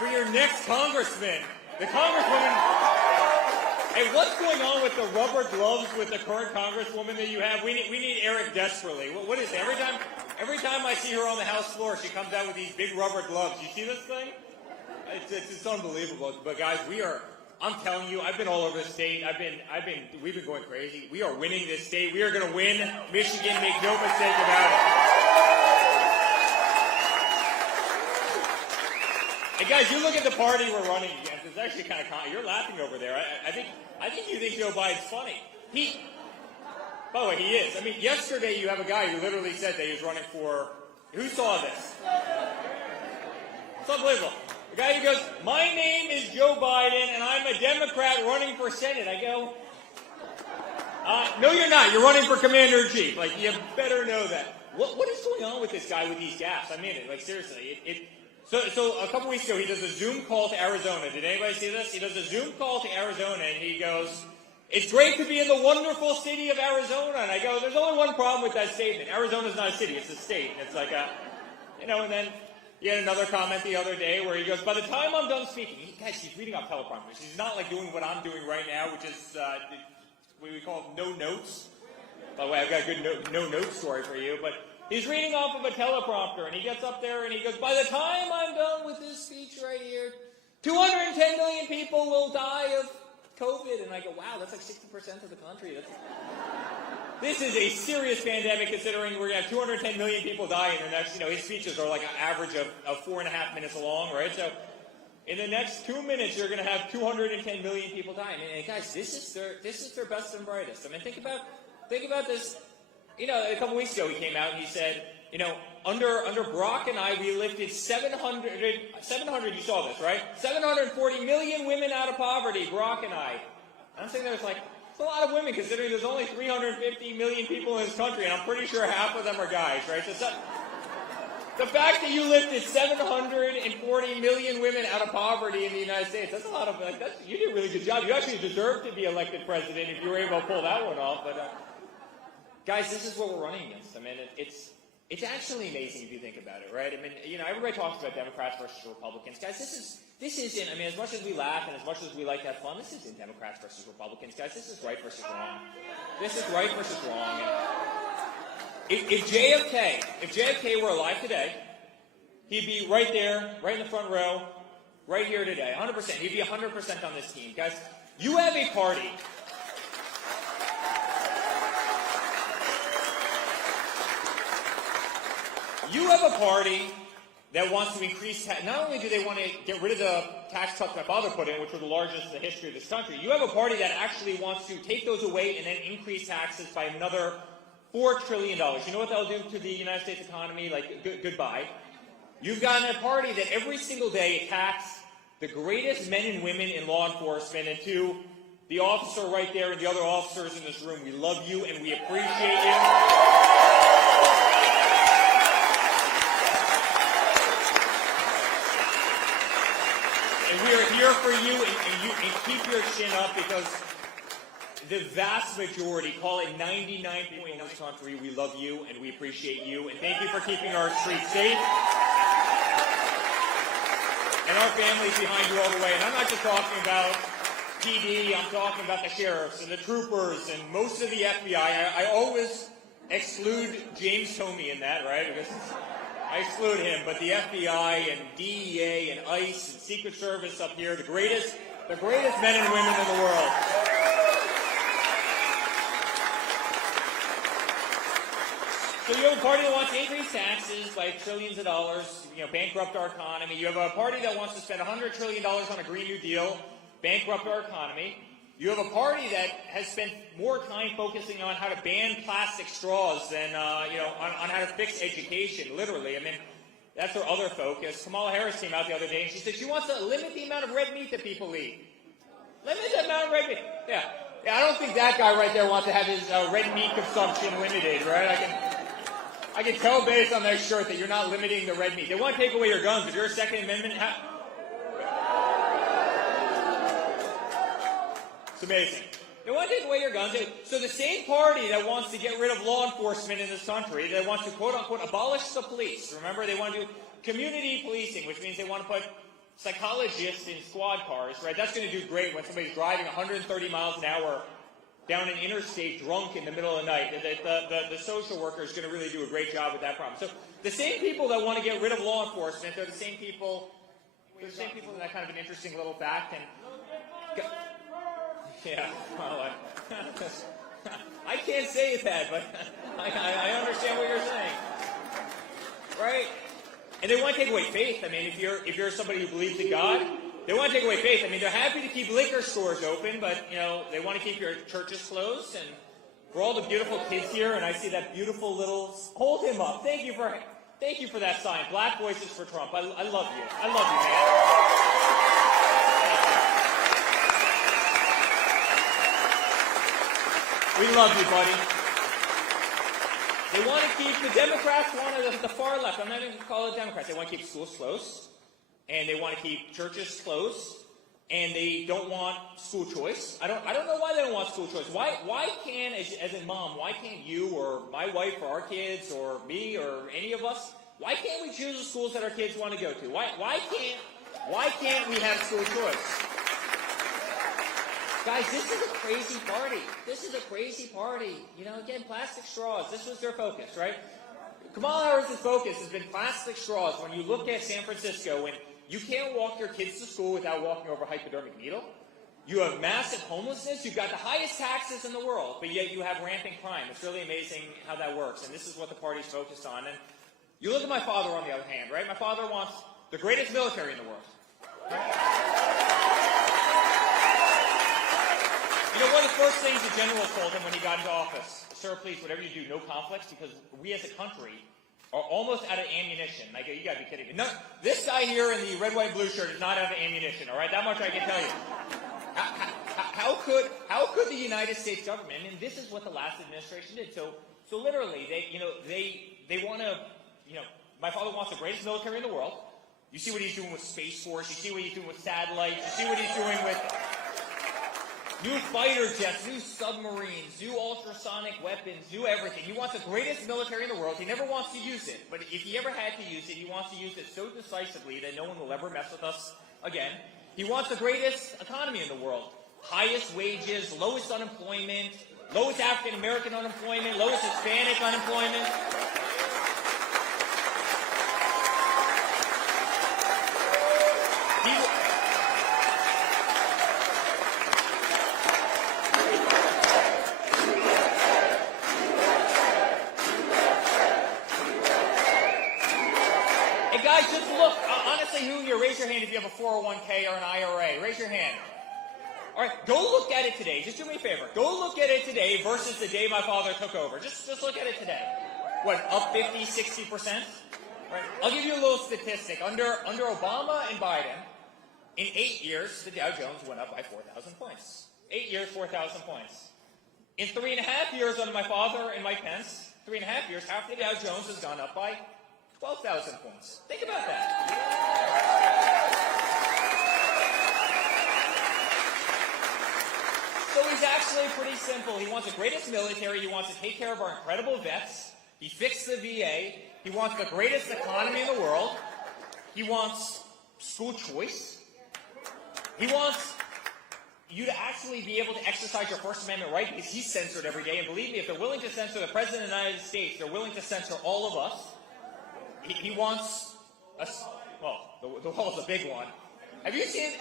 for your next congressman. The congresswoman. Hey, what's going on with the rubber gloves with the current congresswoman that you have? We need Eric desperately. What is it? Every time I see her on the House floor, she comes out with these big rubber gloves. You see this thing? It's unbelievable. But guys, I'm telling you, I've been all over the state. We've been going crazy. We are winning this state. We are going to win Michigan. Make no mistake about it. And guys, you look at the party we're running against. It's actually kind of you're laughing over there. I think you think Joe Biden's funny. By the way, he is. I mean, yesterday you have a guy who literally said that he was running for. Who saw this? It's unbelievable. The guy who goes, "My name is Joe Biden, and I'm a Democrat running for Senate." I go, "No, you're not. You're running for Commander-in-Chief. Like, you better know that." What is going on with this guy with these gaffes? I mean it. Like, seriously. So a couple weeks ago, he does a Zoom call to Arizona. Did anybody see this? He does a Zoom call to Arizona, and he goes, "It's great to be in the wonderful city of Arizona." And I go, "There's only one problem with that statement. Arizona's not a city. It's a state." And it's like, and then he had another comment the other day where he goes, "By the time I'm done speaking," he's reading off teleprompters. He's not like doing what I'm doing right now, which is what we call no notes. By the way, I've got a good no note story for you, but he's reading off of a teleprompter, and he gets up there and he goes, "By the time I'm done with this speech right here, 210 million people will die of COVID." And I go, "Wow, that's like 60% of the country. This is a serious pandemic, considering we're going to have 210 million people die in the next," his speeches are like an average of 4.5 minutes long, right? So in the next 2 minutes, you're going to have 210 million people die. And guys, this is their best and brightest. I mean, think about this. A couple weeks ago, he came out and he said, under Brock and I, we lifted 700, you saw this, right? 740 million women out of poverty, Brock and I. I'm saying there's it's a lot of women, considering there's only 350 million people in this country, and I'm pretty sure half of them are guys, right? So the fact that you lifted 740 million women out of poverty in the United States, that's a lot of, you did a really good job. You actually deserve to be elected president if you were able to pull that one off, but guys, this is what we're running against. I mean, it's actually amazing if you think about it, right? I mean, everybody talks about Democrats versus Republicans. Guys, this isn't, I mean, as much as we laugh and as much as we like to have fun, this isn't Democrats versus Republicans. Guys, this is right versus wrong. This is right versus wrong. And if JFK were alive today, he'd be right there, right in the front row, right here today, 100%. He'd be 100% on this team. Guys, you have a party. You have a party that wants to increase tax. Not only do they want to get rid of the tax cuts my father put in, which were the largest in the history of this country, you have a party that actually wants to take those away and then increase taxes by another $4 trillion. You know what that'll do to the United States economy? Goodbye. You've got a party that every single day attacks the greatest men and women in law enforcement, and to the officer right there and the other officers in this room, we love you and we appreciate you. And we are here for you, and keep your chin up, because the vast majority, call it 99% of this country, we love you and we appreciate you, and thank you for keeping our streets safe. And our families behind you all the way. And I'm not just talking about PD, I'm talking about the sheriffs and the troopers and most of the FBI. I always exclude James Comey in that, right? Because I exclude him, but the FBI and DEA and ICE and Secret Service up here, the greatest men and women in the world. So you have a party that wants to increase taxes by trillions of dollars, bankrupt our economy. You have a party that wants to spend $100 trillion on a Green New Deal, bankrupt our economy. You have a party that has spent more time focusing on how to ban plastic straws than, on how to fix education, literally. I mean, that's her other focus. Kamala Harris came out the other day and she said she wants to limit the amount of red meat that people eat. Limit the amount of red meat. Yeah, I don't think that guy right there wants to have his red meat consumption limited, right? I can tell based on their shirt that you're not limiting the red meat. They want to take away your guns. If you're a Second Amendment, it's amazing. They want to take away your guns. So the same party that wants to get rid of law enforcement in this country, that wants to, quote-unquote, abolish the police. Remember, they want to do community policing, which means they want to put psychologists in squad cars, right? That's going to do great when somebody's driving 130 miles an hour down an interstate drunk in the middle of the night. The social worker is going to really do a great job with that problem. So the same people that want to get rid of law enforcement, they're the same people that kind of an interesting little fact. And yeah, well, I can't say that, but I understand what you're saying, right? And they want to take away faith. I mean, if you're somebody who believes in God, they want to take away faith. I mean, they're happy to keep liquor stores open, but they want to keep your churches closed. And for all the beautiful kids here, and I see that beautiful little, hold him up. Thank you for that sign. Black Voices for Trump. I love you. I love you, man. We love you, buddy. They want to keep, the Democrats want the far left. I'm not even going to call it Democrats. They want to keep schools closed, and they want to keep churches closed, and they don't want school choice. I don't know why they don't want school choice. Why can't, as a mom, why can't you or my wife or our kids or me or any of us, why can't we choose the schools that our kids want to go to? Why can't we have school choice? Guys, this is a crazy party. This is a crazy party. Again, plastic straws. This was their focus, right? Kamala Harris's focus has been plastic straws. When you look at San Francisco, when you can't walk your kids to school without walking over a hypodermic needle, you have massive homelessness, you've got the highest taxes in the world, but yet you have rampant crime. It's really amazing how that works, and this is what the party's focused on. And you look at my father, on the other hand, right? My father wants the greatest military in the world. Right? One of the first things the general told him when he got into office, sir, please, whatever you do, no conflicts, because we as a country are almost out of ammunition. And I go, you got to be kidding me. No, this guy here in the red, white, blue shirt is not out of ammunition, all right? That much I can tell you. How could the United States government, and this is what the last administration did, so literally, they want to, my father wants the greatest military in the world. You see what he's doing with Space Force. You see what he's doing with satellites. You see what he's doing with new fighter jets, new submarines, new ultrasonic weapons, new everything. He wants the greatest military in the world. He never wants to use it. But if he ever had to use it, he wants to use it so decisively that no one will ever mess with us again. He wants the greatest economy in the world. Highest wages, lowest unemployment, lowest African-American unemployment, lowest Hispanic unemployment. Raise your hand if you have a 401k or an IRA. Raise your hand. All right, go look at it today. Just do me a favor. Go look at it today versus the day my father took over. Just look at it today. What, up 50, 60%? Right. I'll give you a little statistic. Under Obama and Biden, in 8 years, the Dow Jones went up by 4,000 points. 8 years, 4,000 points. In 3.5 years under my father and Mike Pence, 3.5 years, half the Dow Jones has gone up by 12,000 points. Think about that. So he's actually pretty simple. He wants the greatest military. He wants to take care of our incredible vets. He fixed the VA. He wants the greatest economy in the world. He wants school choice. He wants you to actually be able to exercise your First Amendment right because he's censored every day. And believe me, if they're willing to censor the President of the United States, they're willing to censor all of us. He wants us. Well, the wall's a big one. Have you seen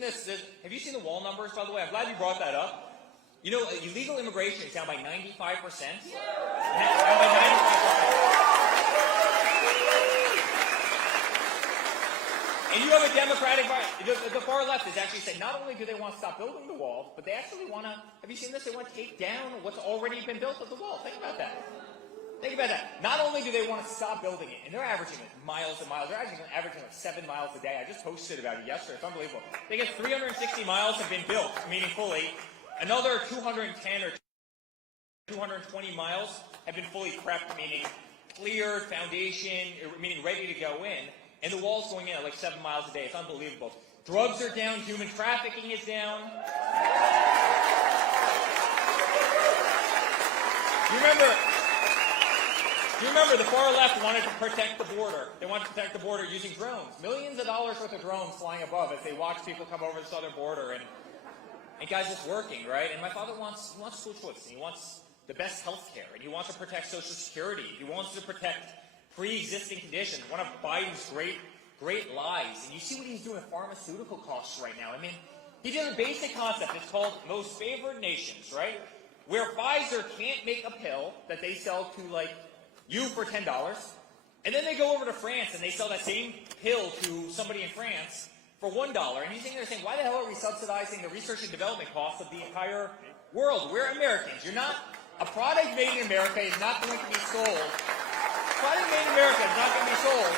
this? Have you seen the wall numbers? By the way, I'm glad you brought that up. Illegal immigration is down by 95%. Down by 95%. And you have a Democratic Party. The far left is actually saying not only do they want to stop building the wall, but they actually want to. Have you seen this? They want to take down what's already been built at the wall. Think about that. Think about that. Not only do they want to stop building it, and they're averaging miles and miles. They're averaging like 7 miles a day. I just posted about it yesterday. It's unbelievable. They get 360 miles have been built, meaning fully. Another 210 or 220 miles have been fully prepped, meaning cleared, foundation, meaning ready to go in. And the wall's going in at like 7 miles a day. It's unbelievable. Drugs are down. Human trafficking is down. You you remember the far left wanted to protect the border? They wanted to protect the border using drones. Millions of dollars worth of drones flying above as they watch people come over the southern border. And guys, it's working, right? And my father wants school choice. And he wants the best health care. And he wants to protect Social Security. He wants to protect pre-existing conditions. One of Biden's great lies. And you see what he's doing with pharmaceutical costs right now. I mean, he did a basic concept. It's called most favored nations, right? Where Pfizer can't make a pill that they sell to, like, you for $10, and then they go over to France and they sell that same pill to somebody in France for $1. And he's sitting there saying, why the hell are we subsidizing the research and development costs of the entire world? We're Americans. You're not, a product made in America is not going to be sold. A product made in America is not going to be sold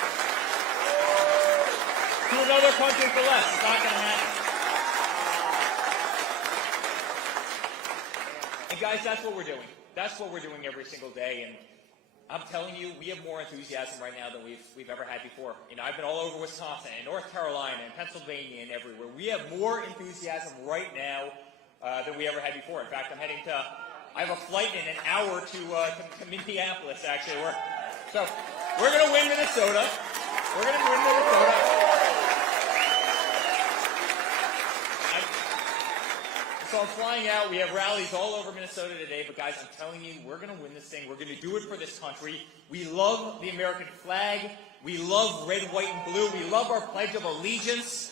to another country for less. It's not going to happen. And guys, that's what we're doing. That's what we're doing every single day. And I'm telling you, we have more enthusiasm right now than we've ever had before. You know, I've been all over Wisconsin and North Carolina and Pennsylvania and everywhere. We have more enthusiasm right now than we ever had before. In fact, I have a flight in an hour to Minneapolis, actually. So we're going to win Minnesota. We're going to win Minnesota. So I'm flying out. We have rallies all over Minnesota today. But, guys, I'm telling you, we're going to win this thing. We're going to do it for this country. We love the American flag. We love red, white, and blue. We love our Pledge of Allegiance.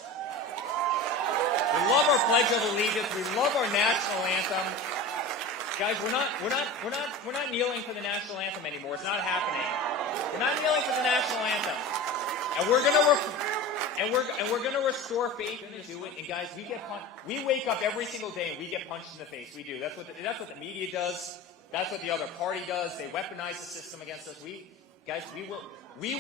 We love our Pledge of Allegiance. We love our national anthem. Guys, we're not kneeling for the national anthem anymore. It's not happening. We're not kneeling for the national anthem. And we're going to restore faith and do it. And guys, we wake up every single day and we get punched in the face. We do. That's what the media does. That's what the other party does. They weaponize the system against us. We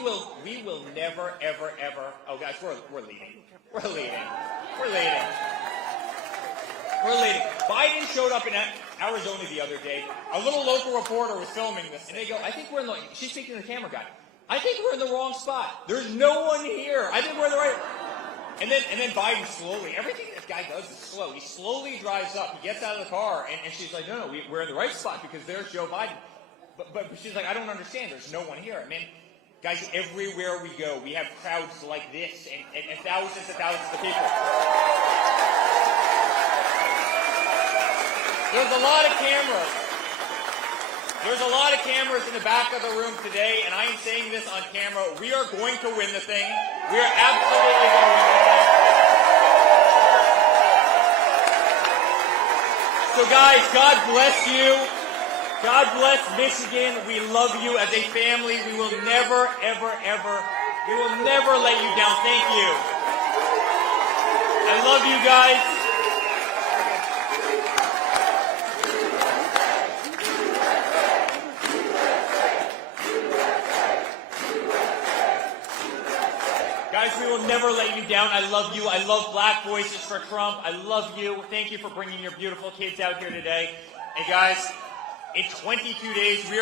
will never, ever, ever. Oh, guys, we're leading. We're leading. Biden showed up in Arizona the other day. A little local reporter was filming this, and they go, I think we're in the. She's speaking to the camera guy. I think we're in the wrong spot. There's no one here. I think we're in the right. And then Biden slowly, everything this guy does is slow. He slowly drives up. He gets out of the car, and she's like, no, we're in the right spot because there's Joe Biden. But she's like, I don't understand. There's no one here. I mean, guys, everywhere we go, we have crowds like this and thousands and thousands of people. There's a lot of cameras. There's a lot of cameras in the back of the room today, and I am saying this on camera. We are going to win the thing. We are absolutely going to win the thing. So, guys, God bless you. God bless Michigan. We love you as a family. We will never, ever, ever, we will never let you down. Thank you. I love you guys. Guys, we will never let you down. I love you. I love Black Voices for Trump. I love you. Thank you for bringing your beautiful kids out here today. And guys, in 22 days, we are